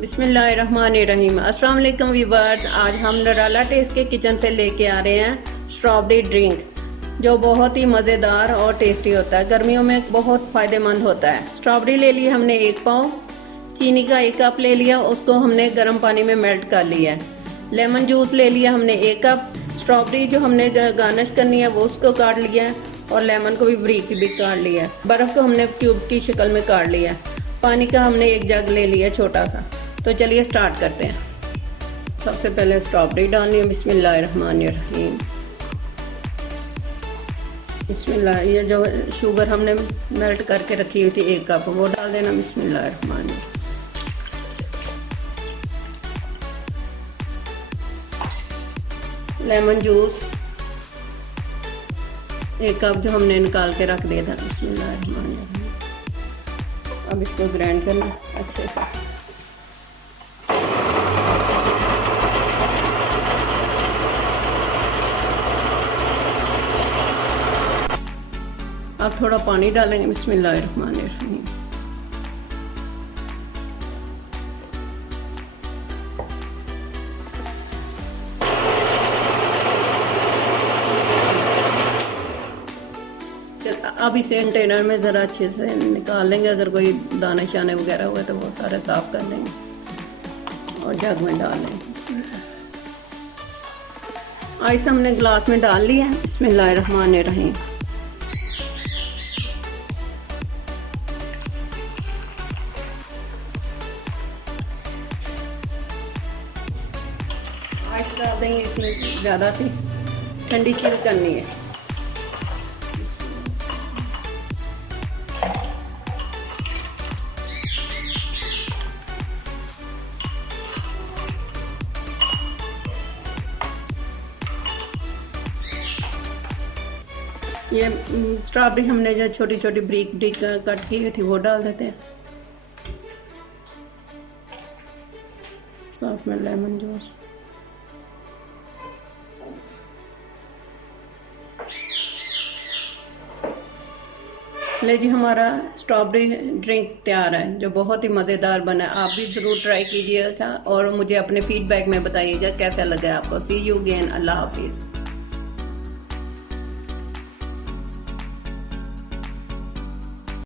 बिस्मिल्लाहिर्रहमानिर्रहीम। अस्सलाम वालेकुम व्यूअर्स, आज हम नराला टेस्ट के किचन से लेके आ रहे हैं स्ट्रॉबेरी ड्रिंक जो बहुत ही मज़ेदार और टेस्टी होता है। गर्मियों में बहुत फ़ायदेमंद होता है। स्ट्रॉबेरी ले ली हमने 1 पाव, चीनी का 1 कप ले लिया, उसको हमने गर्म पानी में मेल्ट कर लिया है। लेमन जूस ले लिया हमने 1 कप। स्ट्रॉबेरी जो हमने गार्निश करनी है वो उसको काट लिया है और लेमन को भी बारीक काट लिया है। बर्फ़ को हमने क्यूब्स की शक्ल में काट लिया है। पानी का हमने 1 जग ले लिया छोटा सा। तो चलिए स्टार्ट करते हैं। सबसे पहले स्ट्रॉबेरी डालनी है। बिस्मिल्लाहिर्रहमानिर्रहीम। बिस्मिल्लाह। ये जो शुगर हमने मेल्ट करके रखी हुई थी 1 कप, वो डाल देना। बिस्मिल्लाहिर्रहमानिर्रहीम। लेमन जूस 1 कप जो हमने निकाल के रख दिया था। बिस्मिल्लाहिर्रहमानिर्रहीम। अब इसको ग्राइंड करना अच्छे से। अब थोड़ा पानी डालेंगे। बिस्मिल्लाहिर्रहमानिर्रहीम। अब इसे कंटेनर में ज़रा अच्छे से निकाल लेंगे। अगर कोई दाने शाने वगैरह हुए तो वो सारे साफ कर लेंगे और जग में डाल लेंगे। आइस हमने ग्लास में डाल लिया है। बिस्मिल्लाहिर्रहमानिर्रहीम। आइस डाल देंगे इसमें ज़्यादा सी, ठंडी चिल करनी है। ये स्ट्रॉबेरी हमने जो छोटी छोटी ब्रिक कट की हुई थी वो डाल देते हैं। साथ में लेमन जूस। ले जी, हमारा स्ट्रॉबेरी ड्रिंक तैयार है जो बहुत ही मज़ेदार बना है। आप भी ज़रूर ट्राई कीजिएगा और मुझे अपने फीडबैक में बताइएगा कैसा लगा आपको। सी यू अगेन। अल्लाह हाफिज़।